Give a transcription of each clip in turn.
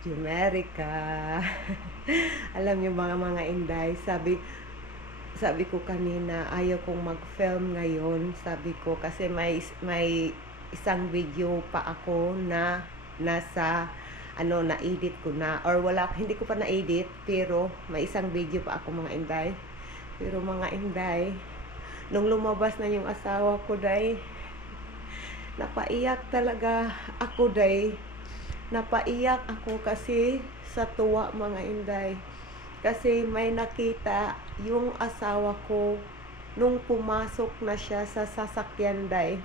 Jumerica. Alam niyo mga inday, sabi ko kanina, ayaw kong mag-film ngayon. Sabi ko kasi may isang video pa ako na nasa na-edit ko na or hindi ko pa na-edit pero may isang video pa ako mga inday. Pero mga inday, nung lumabas na yung asawa ko day, napaiyak talaga ako day. Napaiyak ako kasi sa tuwa mga inday. Kasi may nakita yung asawa ko nung pumasok na siya sa sasakyan day.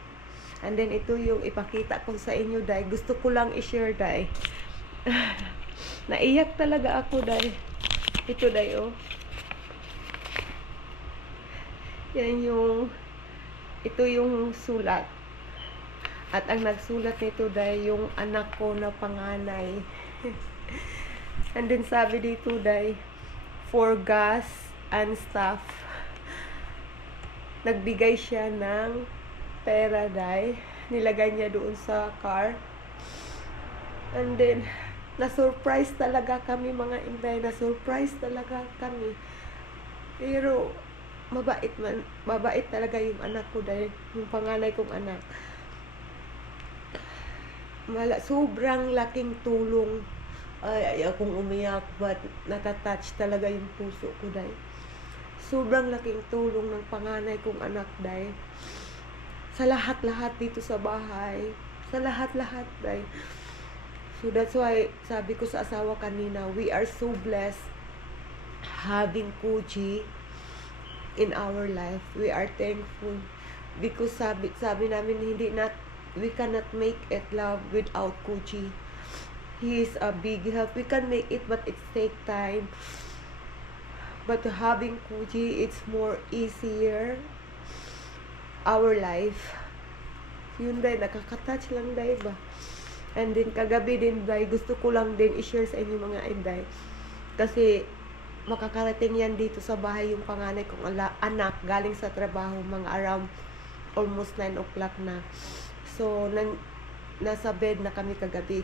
And then ito yung ipakita ko sa inyo day. Gusto ko lang i-share day. Naiyak talaga ako day. Ito day oh. Ito yung sulat. At ang nagsulat nito day yung anak ko na panganay. And then sabi dito day, for gas and stuff. Nagbigay siya ng pera day. Nilagay niya doon sa car. And then, na-surprise talaga kami mga inday. Na-surprise talaga kami. Pero, mabait talaga yung anak ko day. Yung panganay kong anak. Sobrang laking tulong. Ay akong umiyak, but natatouch talaga yung puso ko day. Sobrang laking tulong ng panganay kong anak day. Sa lahat-lahat dito sa bahay. Sa lahat-lahat day. So that's why sabi ko sa asawa kanina, we are so blessed having Koji in our life. We are thankful because sabi namin we cannot make it love without Koji. He is a big help. We can make it, but it takes time. But having Koji, it's more easier our life. Yun day, nakaka-touch lang day ba? And then kagabi din day, gusto ko lang din i-share sa inyo mga inday. Kasi makakarating yan dito sa bahay yung panganay kong anak galing sa trabaho mga around almost 9 o'clock na. So, nasa bed na kami kagabi,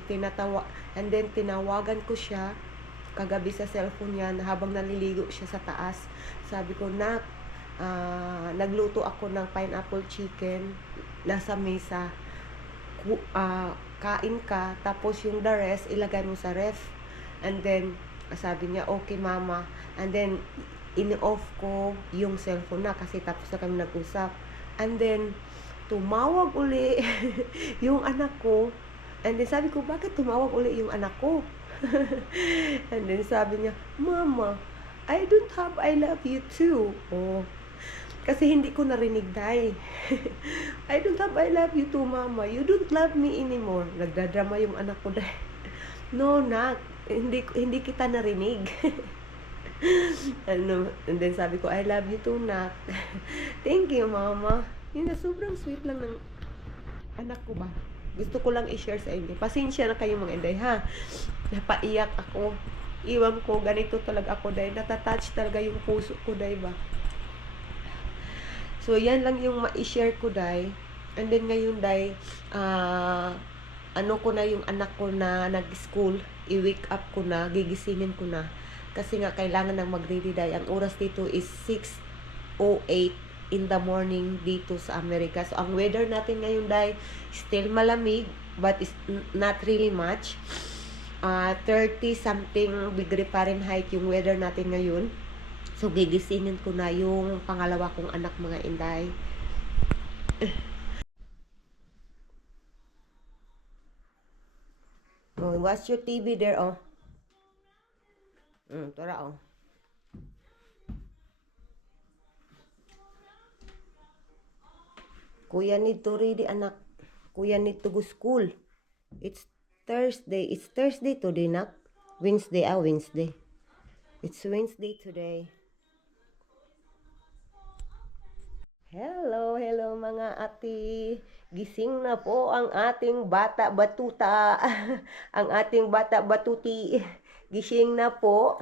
and then tinawagan ko siya kagabi sa cellphone niya habang naliligo siya sa taas. Sabi ko, nagluto ako ng pineapple chicken, nasa mesa, kain ka, tapos yung the rest, ilagay mo sa ref. And then, sabi niya, okay mama. And then, in-off ko yung cellphone na kasi tapos na kami nag-usap. And then, tumawag uli yung anak ko. And then sabi ko, bakit tumawag uli yung anak ko? And then sabi niya, Mama, I don't have I love you too. Oh, kasi hindi ko narinig day. I don't have I love you too, Mama. You don't love me anymore. Nagdadrama yung anak ko day. No, nak. Hindi kita narinig. And then sabi ko, I love you too, nak. Thank you, Mama. Yun na, sobrang sweet lang ng anak ko ba. Gusto ko lang i-share sa inyo. Pasensya na kayo mga inday, ha? Napaiyak ako. Iwan ko, ganito talaga ako, day. Natatouch talaga yung puso ko, day ba? So, yan lang yung ma-share ko, day. And then ngayon, day, ko na yung anak ko na nag-school. I-wake up ko na, gigisingin ko na. Kasi nga, kailangan nang mag-ready, day. Ang oras dito is 6:08 in the morning dito sa Amerika. So, ang weather natin ngayon, day, still malamig, but it's not really much. 30-something degree Fahrenheit yung weather natin ngayon. So, gigisingin ko na yung pangalawa kong anak, mga inday. Oh, watch your TV there, oh. Tara, oh. Kuya need to ready, anak. Kuya need to go school. It's Thursday. It's Thursday today, nak. Wednesday, Wednesday. It's Wednesday today. Hello mga ati. Gising na po ang ating bata batuta. Ang ating bata batuti. Gising na po.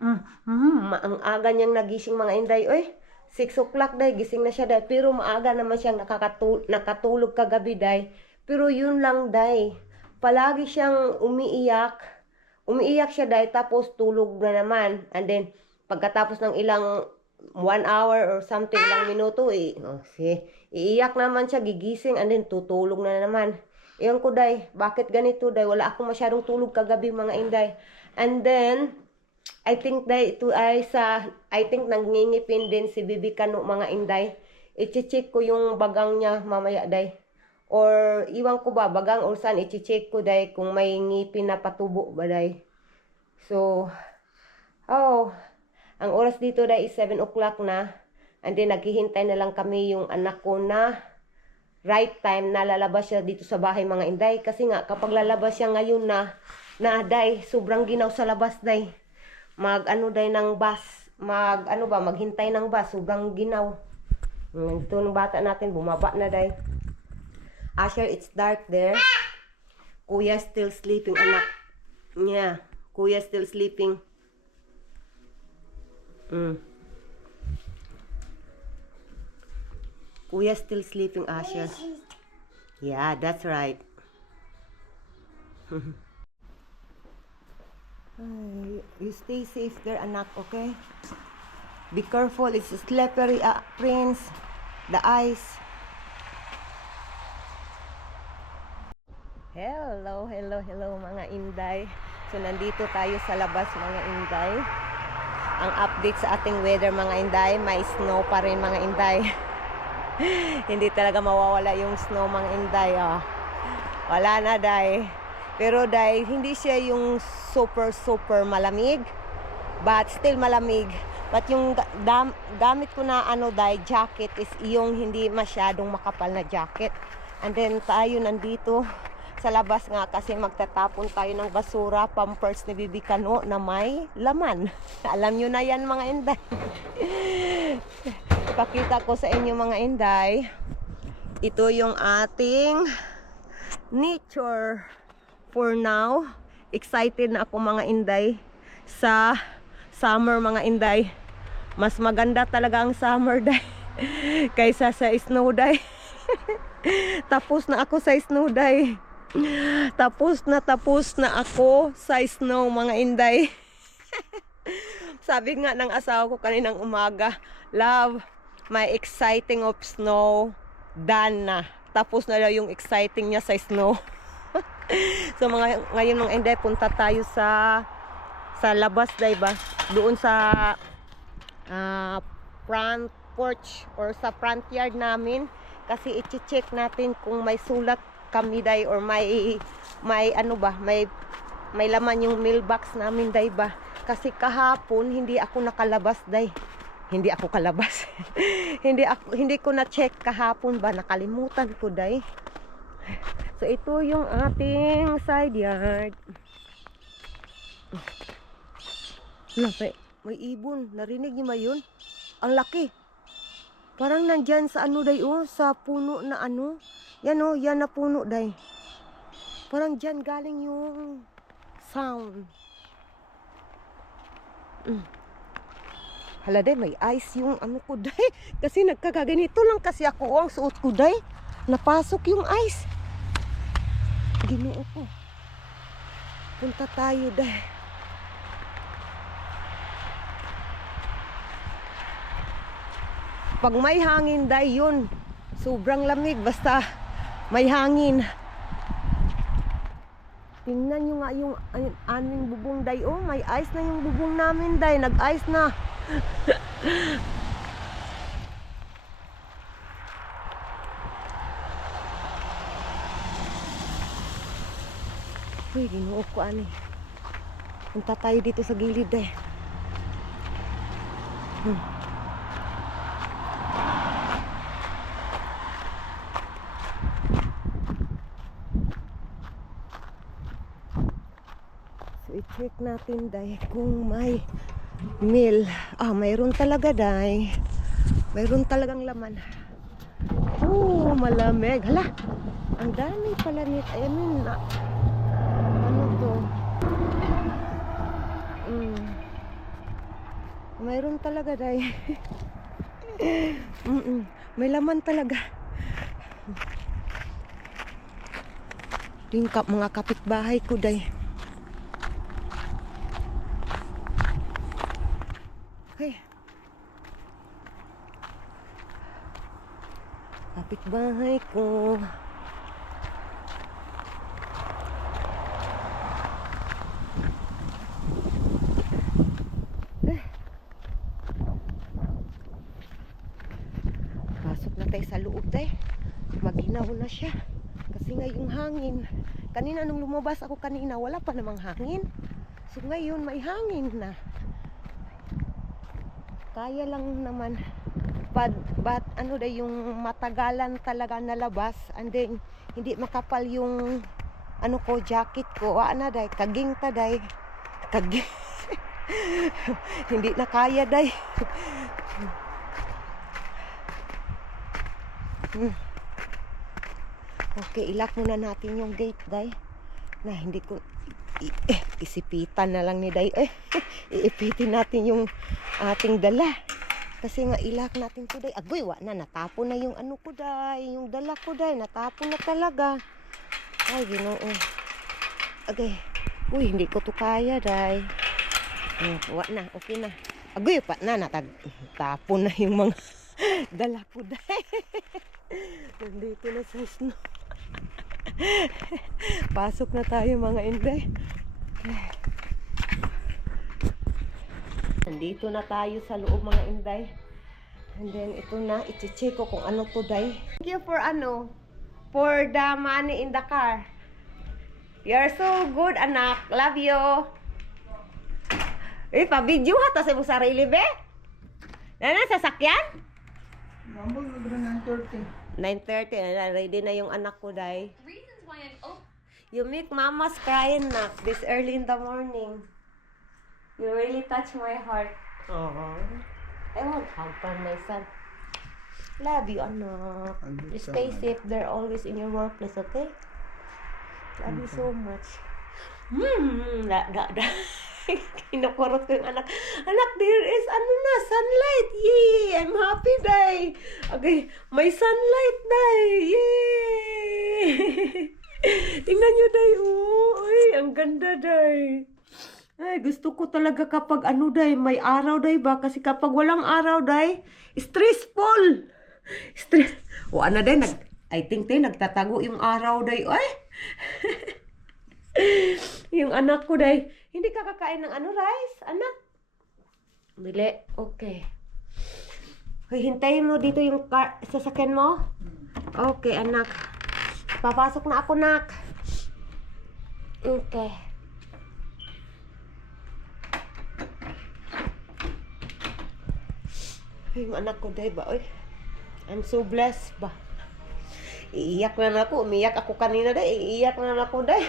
Ang aga niyang nagising mga inday. Oy, 6 o'clock day, gising na siya day. Pero maaga naman siyang nakatulog kagabi day. Pero yun lang day. Palagi siyang umiiyak. Umiiyak siya dahil tapos tulog na naman. And then, pagkatapos ng ilang 1 hour or something lang minuto, iiyak naman siya, gigising, and then tutulog na naman. Iyon ko, day, bakit ganito, day? Wala akong masyadong tulog kagabi, mga inday. And then, I think nangingipin din si Bibi Kano, mga inday. I-check ko yung bagang niya mamaya, day. Or iwan ko ba bagang or saan, i-check ko, day, kung may ngipin na patubo ba, day. So, ang oras dito, day, is 7 o'clock na. And then naghihintay na lang kami yung anak ko na right time na lalabas siya dito sa bahay, mga inday. Kasi nga kapag lalabas siya ngayon na day, sobrang ginaw sa labas, day. Day ng bus, maghintay ng bus, sobrang ginaw. Ito ng bata natin, bumaba na, day. Asher, it's dark there. Kuya still sleeping, anak. Yeah, Kuya still sleeping. Kuya still sleeping, Asher. Yeah, that's right. You stay safe there, anak, okay? Be careful, it's slippery, Prince. The ice. Hello, mga inday. So, nandito tayo sa labas, mga inday. Ang update sa ating weather, mga inday, may snow pa rin, mga inday. Hindi talaga mawawala yung snow, mga inday. Wala na, day. Pero, day, hindi siya yung super malamig. But still malamig. But yung gamit ko na day, jacket is yung hindi masyadong makapal na jacket. And then tayo nandito sa labas nga kasi magtatapon tayo ng basura, pampers ni Bibi Kano na may laman. Alam nyo na yan, mga inday. Ipakita ko sa inyo, mga inday. Ito yung ating nature for now. Excited na ako, mga inday, sa summer, mga inday. Mas maganda talaga ang summer, day, kaysa sa snow, day. Tapos na ako sa snow, day. Tapos na ako sa snow, mga inday. Sabi nga ng asawa ko kaninang umaga, love, my exciting of snow done na. Tapos na daw yung exciting niya sa snow. So ngayon, mga inday, punta tayo sa labas, day ba? Doon sa front porch or sa front yard namin, kasi i-check natin kung may sulat kami, day, or may laman yung mailbox namin, day ba? Kasi kahapon hindi ako nakalabas, day. Hindi ako kalabas. hindi ko na check kahapon ba, nakalimutan ko, day. So ito yung ating side yard. May ibon, narinig niyo ba yun? Ang laki. Parang nandyan sa day, sa puno na yan, yan na puno, day. Parang dyan galing yung sound. Hala, day, may ice yung ko, day. Kasi nagkakaganito lang kasi ako, ang suot ko, day. Napasok yung ice. Ginoo ko. Punta tayo, day. Pag may hangin, day, yun. Sobrang lamig, basta may hangin. Tingnan nyo nga yung aming bubong, day. May ice na yung bubong namin, day. Nag-ice na. Uy, ginoo ko, punta tayo dito sa gilid, day. I-check natin, day, kung may meal. Mayroon talaga, day. Mayroon talagang laman. Malamig. Hala, ang dami pala nito. Ano to? Mayroon talaga, day. May laman talaga. Yung mga kapitbahay ko, day. Okay. Kapitbahay ko. Pasok na tayo sa loob tayo. Maginaw na siya. Kasi nga yung hangin. Kanina nung lumabas ako kanina, wala pa namang hangin. So ngayon may hangin na. Kaya lang naman. But ano day yung matagalan talaga na labas. And then hindi makapal yung ano ko, jacket ko. Na day, kaging ta day. Kaging. Hindi na kaya day. Okay, ilak muna natin yung gate, day. Na hindi ko isipitan na lang ni day. Iipitin natin yung ating dala. Kasi nga ilak natin ko, day. Agoy, natapon na yung ano ko, day. Yung dala ko, day. Natapon na talaga. Ay, Ginoo. Okay. Uy, hindi ko to kaya, day. Na, okay na. Agoy, natapon na yung mga dala ko, day. Nandito na sa snow. Pasok na tayo mga inday. Nandito na tayo sa loob mga inday. And then ito na, i-check ko kung ano to day. Thank you for for the money in the car. You're so good anak. Love you. Pa-video ha ta sa mong sarili be. Nana sasakyan? Mambog na 9:30. 9:30, ready na yung anak ko, day. You make mama's crying, nak, this early in the morning. You really touch my heart. I won't hamper my son. Love you, anak. You stay safe. They're always in your workplace, okay? Love you so much. Kinukurot ko yung anak. Anak, there is sunlight. Yay! I'm happy, day. Okay, may sunlight, day. Yay! Tingnan nyo, day. Uy, ang ganda, day. Ay, gusto ko talaga kapag day, may araw, day ba? Kasi kapag walang araw, day, stressful. Stress. Day, I think, day, nagtatago yung araw, day. Ay! Yung anak ko, day. Hindi ka kakain ng rice, anak? Bili. Okay. Hoy, hintayin mo dito yung sasakyan mo. Okay, anak. Papasok na ako, nak. Okay. Yung anak ko, day ba? Oy. I'm so blessed ba? Iiyak na ako. Umiyak ako kanina, day. Iiyak na ako, day.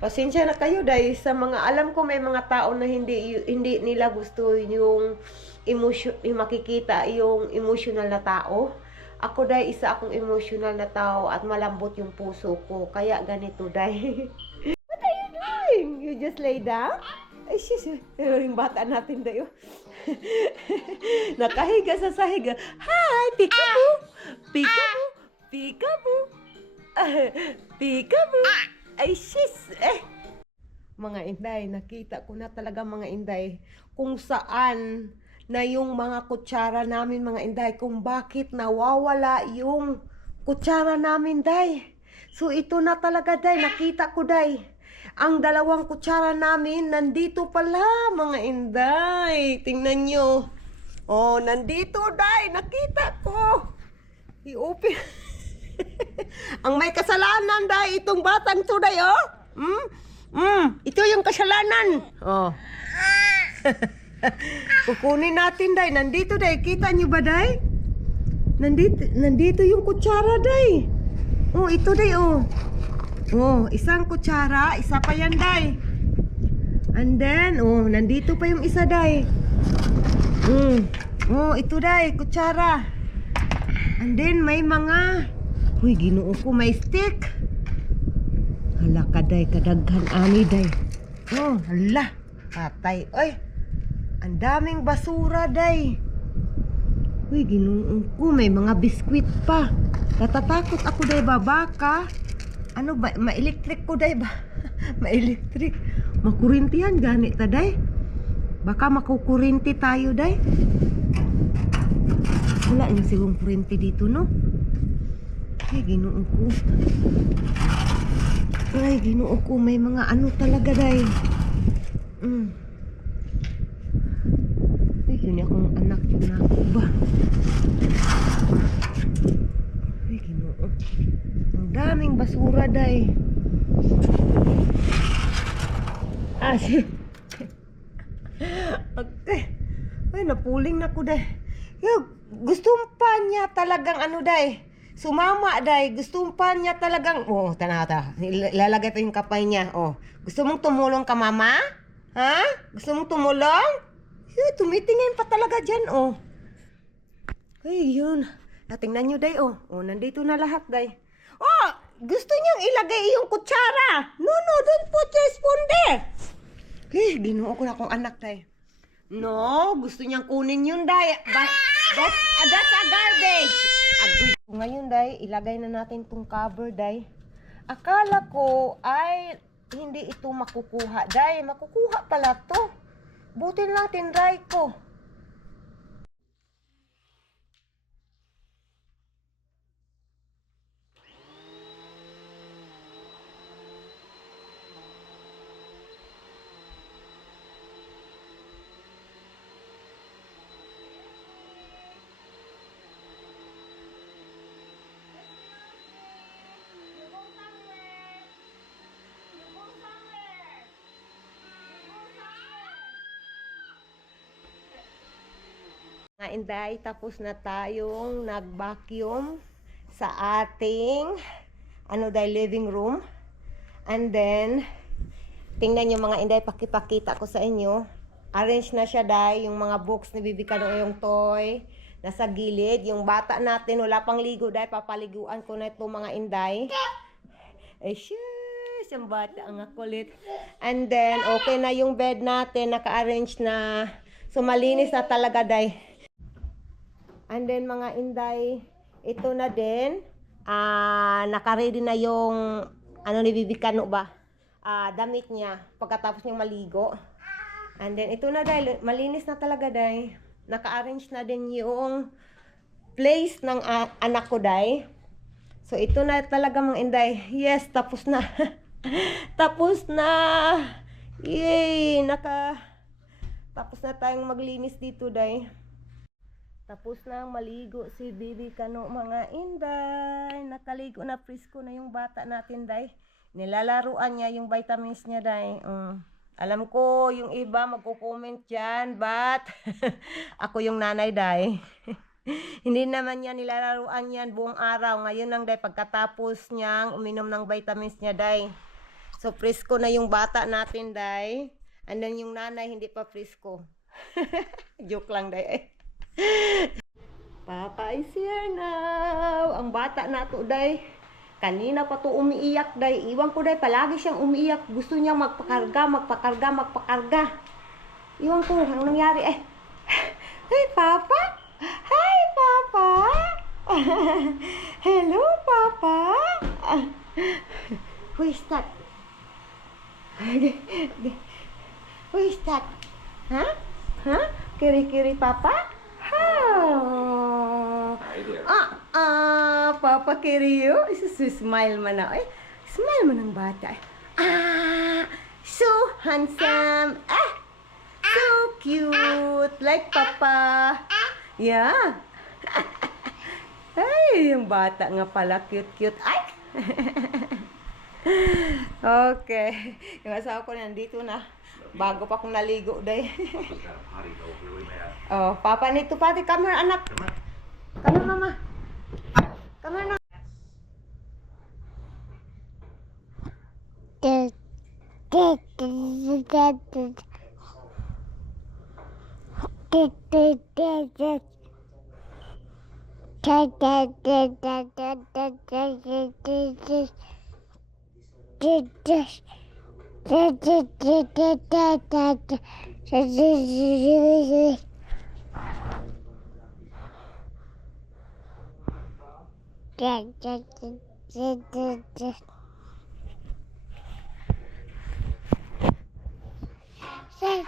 Pasensya na kayo, day. Sa mga alam ko, may mga tao na hindi nila gusto yung makikita yung emotional na tao. Ako, day, isa akong emotional na tao at malambot yung puso ko. Kaya ganito, day. What are you doing? You just lay down? Ay, sis. Yung bata natin, day. Nakahiga sa sahiga. Hi, peekaboo! Peekaboo! Peekaboo! Peekaboo! Ay, sis! Mga inday, nakita ko na talaga mga inday kung saan na yung mga kutsara namin mga inday, kung bakit nawawala yung kutsara namin, day. So ito na talaga, day, nakita ko, day. Ang dalawang kutsara namin nandito pala mga inday. Tingnan nyo. Oh, nandito, day, nakita ko. I-open. Ang may kasalanan, day, itong batang to, day, oh. Ito yung kasalanan. Oh. Kukunin natin, day. Nandito, day. Kita nyo ba, day? Nandito yung kutsara, day. Oh, ito, day, oh. Oh, isang kutsara. Isa pa yan, day. And then, oh, nandito pa yung isa, day. Oh, ito, day. Kutsara. And then, may mga... Uy, Ginoo ko, may stick. Hala ka, day, kadaghan ani, day. Oh, hala. Patay. Oy, ang daming basura, day. Uy, Ginoo ko, may mga biskwit pa. Natatakot ako, day, ba? Baka, ano ba, ma-electric ko, day, ba? Ma-electric. Makurintihan, ganit ta, day. Baka makukurinti tayo, day. Wala na sigurong kurinti dito, no? Ay, ginoo ko. Ay, ginoo ko. May mga ano talaga, day. Ay, yun akong anak na ako ba? Ay, ginoo. Ang daming basura, day. Okay. Ay, napuling na ko, day. Gusto pa niya talagang ano, day. Sumama, day. Gusto pa niya talagang... Oh, tana. Ilalagay pa yung kapay niya. Oh. Gusto mong tumulong ka, mama? Ha? Gusto mong tumulong? Tumitingin pa talaga dyan, oh. Ay, yun. Tingnan nyo, day, oh. Oh, nandito na lahat, day. Oh, gusto niyang ilagay yung kutsara. No, don't put your spoon there. Eh, ginoo ko na akong anak, day. No, gusto niyang kunin yun, day. That's a garbage. Ngayon, day, ilagay na natin tong cover, day. Akala ko ay hindi ito makukuha, day. Makukuha pala to. Buti lang tinry ko. Mga Inday, tapos na tayong nag-vacuum sa ating living room. And then, tingnan nyo mga Inday, pakipakita ko sa inyo. Arrange na siya, day, yung mga books ni Bibi Kano, yung toy, nasa gilid. Yung bata natin, wala pang ligo, day, papaliguan ko na ito mga Inday. Eh, shush, yung bata, ang kulit. And then, okay na yung bed natin, naka-arrange na. So, malinis na talaga, day. And then mga Inday, ito na din, naka-ready na yung, ni Bibi Kano ba? Damit niya, pagkatapos niyang maligo. And then ito na dahil, malinis na talaga day. Naka-arrange na din yung place ng anak ko day. So ito na talaga mga Inday. Yes, tapos na. Tapos na. Yay, tapos na tayong maglinis dito day. Tapos na maligo si Bibi Kano mga Inday. Nakaligo na, presko na yung bata natin day. Nilalaruan niya yung vitamins niya day. Alam ko yung iba magko-comment dyan, but ako yung nanay day. Hindi naman niya nilalaruan yan buong araw. Ngayon lang day, pagkatapos niyang uminom ng vitamins niya day. So presko na yung bata natin day. And then yung nanay hindi pa presko. Joke lang day. Papa is here now. Ang bata na to, day. Kanina pa to umiiyak, day. Iwan ko, day. Palagi siyang umiiyak. Gusto niya magpakarga. Iwan ko. Anong nangyari? Hey, Papa. Hi, Papa. Hello, Papa. Who is that? Who is that? Huh? Kiri-kiri, Papa? Papa Kirio. Smile man na. Smile man ang bata. So handsome. So cute. Like Papa. Yeah. Ay, yung bata nga pala. Cute. Ay. Okay. Yung asawa ko nandito na. Bago pa akong naligo, day. Oh, Papa nito pati. Come here, anak. Come here, mama. Come here, na.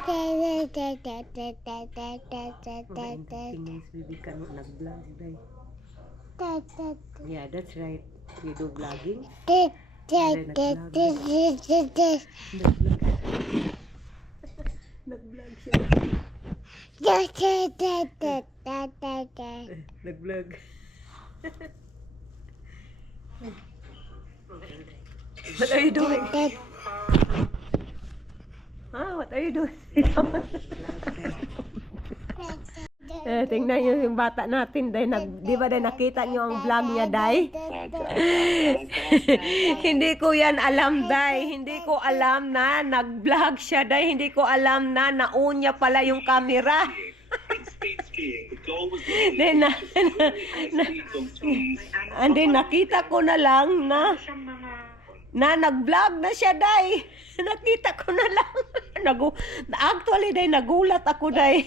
Tingnan si Bibi ka nag-vlog, day. Yeah, that's right. You do vlogging? Nag-vlog siya. Nag-vlog. What are you doing? What are you doing? Tingnan nyo yung bata natin, day. Di ba, day, nakita nyo ang vlog niya, day? Hindi ko yan alam, day. Hindi ko alam na nag-vlog siya, day. Hindi ko alam na naon niya pala yung camera. Then, and then nakita ko na lang na nag-vlog na siya, day. Nakita ko na lang. Actually, day, nagulat ako, day.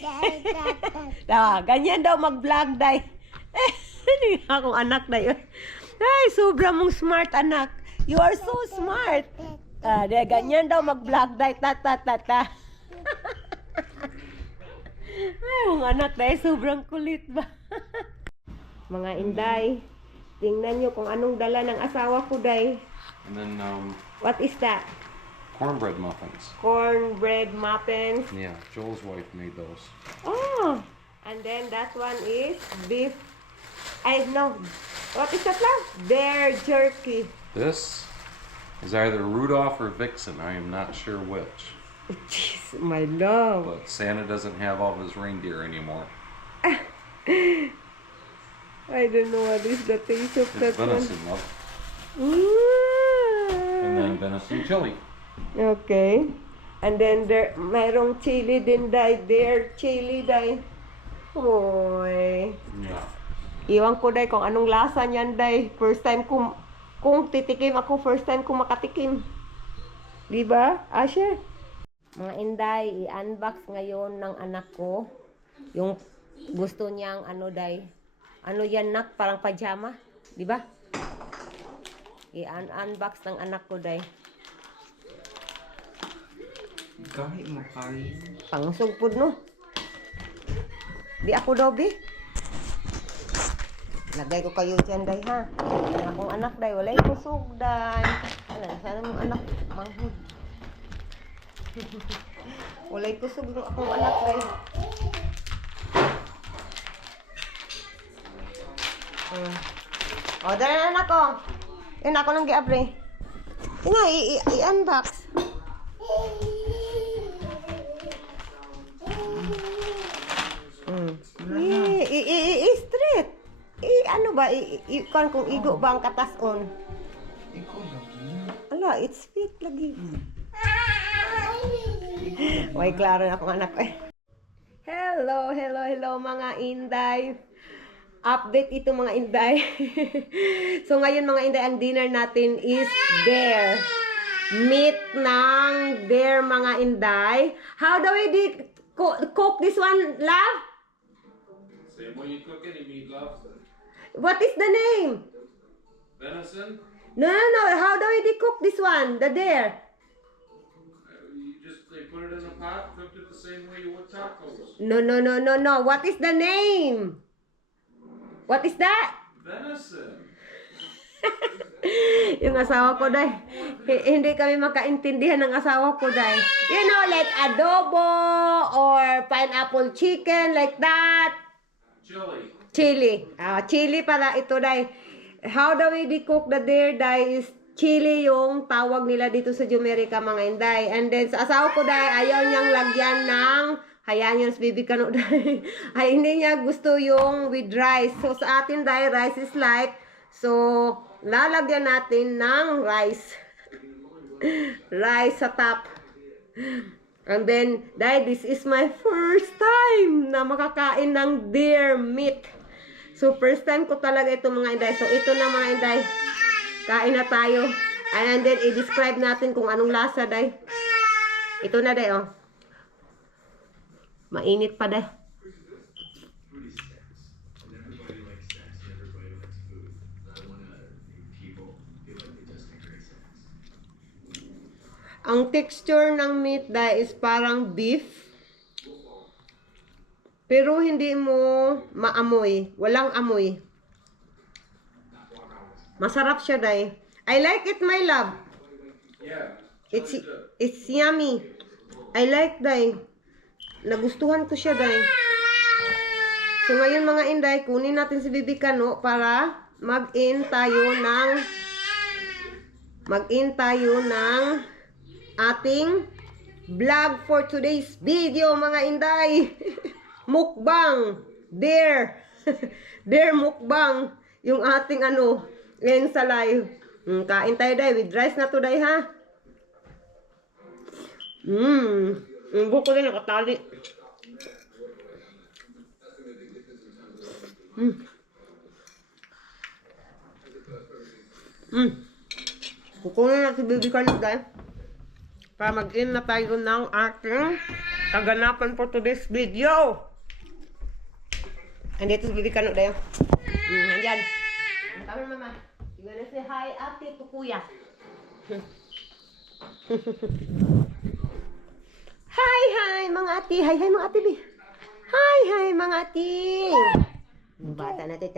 Ganyan daw mag-vlog, day. Hindi akong anak, day. Ay, sobra mong smart, anak. You are so smart. Day, ganyan daw mag-vlog, day. Ta. Ay, mga anak, day. Sobrang kulit ba? Mga inday, tingnan nyo kung anong dala ng asawa ko, day. And then What is that? cornbread muffins. Cornbread muffins. Yeah, Joel's wife made those. Oh, and then that one is beef. I know. What is that now? Bear jerky. This is either Rudolph or Vixen. I am not sure which. Jeez, my love. But Santa doesn't have all of his reindeer anymore. I don't know what is the taste of that It's one. venison, love. And then venison chili. Okay. And then there, mayroong chili din, day. There, chili, day. Oy. Yeah. Iwan ko, day, kung anong lasa niyan, day. First time kung titikim ako, first time ko makatikim. Diba, Asher? Mga inday, i-unbox ngayon ng anak ko. Yung gusto niyang, day. Ano yan, nak? Parang pajama. Diba? I-unbox ng anak ko, day. Kahit makain. Pangsugpod, no? Di ako, Dobby. Lagay ko kayo dyan, day, ha? Ang akong anak, day. Walay kusog, day. Sana mong anak, manghod. Walay kusog ng akong anak, day. O, dala na anak ko. Yan, ako nang gi-apre. Ina, i-unbox. I-straight. Ano ba? Kung igo ba ang katason? Ikaw lagi. Ala, it's fit lagi. Way, klaro na akong anak ko eh. Hello mga inday. Update ito mga inday. So ngayon mga inday, ang dinner natin is bear. Meat ng bear mga inday. How do we cook this one, love? Same way you cook any meat, love. What is the name? Venison? No. How do we cook this one? The bear. They put it in a pot, cooked it the same way you would tacos. No. What is the name? What is that? Venison. Yung asawa ko, day. Hindi kami makaintindihan ng asawa ko, day. You know, like adobo or pineapple chicken, like that. Chili. Chili. Chili pala ito, day. How do we cook the deer, day, is chili yung tawag nila dito sa Jumerica, mga inday. And then, sa asawa ko, day, ayaw niyang lagyan ng, hayaan nyo, baby kano, day. Ay, hindi niya gusto yung with rice. So, sa atin, day, rice is light. So, lalagyan natin ng rice. Rice sa top. And then, day, this is my first time na makakain ng deer meat. So, first time ko talaga ito, mga inday. So, ito na, mga inday. Kain na tayo. And then, i-describe natin kung anong lasa, day. Ito na, day, oh. Mainit pa, day. Ang texture ng meat, day, is parang beef. Pero hindi mo maamoy. Walang amoy. Masarap siya, day. I like it, my love. It's yummy. I like, day. Nagustuhan ko siya, day. So, ngayon mga inday, kunin natin si Bibi Kano para mag-in tayo ng ating vlog for today's video, mga inday. Mukbang. Dare. Dare mukbang. Yung ating ngayon sa live. Kain tayo, day. With rice na to, day, ha? Yung buko din nakatali. Kukunin natin si Bibi Kano, guys. Para mag-in na tayo ng ating kaganapan for today's video. Andito si Bibi Kano, guys. Andyan. Tama, mama. You gonna say hi, ate, to kuya. Hi, mga ate. Hi, mga ate, Bi. Hi, mga ate. Bata natin.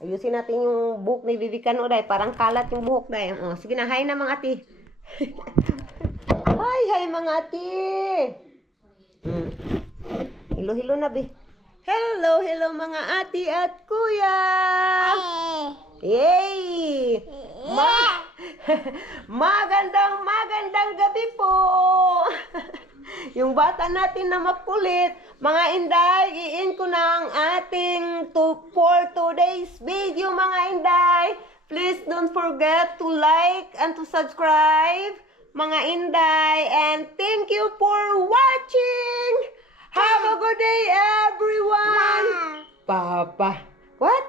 Ayusin natin yung buhok ni Bibi Kano, day. Parang kalat yung buhok, day. Oh, sige na, hi na, mga ate. Hi, mga ate. Hello na, Bi. Hello, mga ate at kuya. Yay! Magandang gabi po. Yung bata natin na makulit, mga inday, i-in ko na ang ating for today's video, mga inday. Please don't forget to like and to subscribe, mga inday. And thank you for watching. Have a good day, everyone. Papa. What?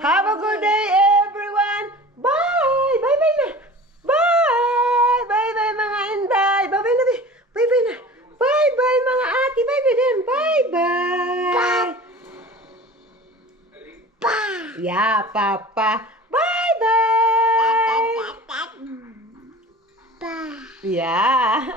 Have a good day, everyone. Bye. Bye-bye na. Bye. Bye-bye, mga inday. Bye-bye na. Bye-bye na. Bye-bye, mga ate. Bye-bye din. Bye-bye. Yeah, Papa. Bye-bye. Yeah.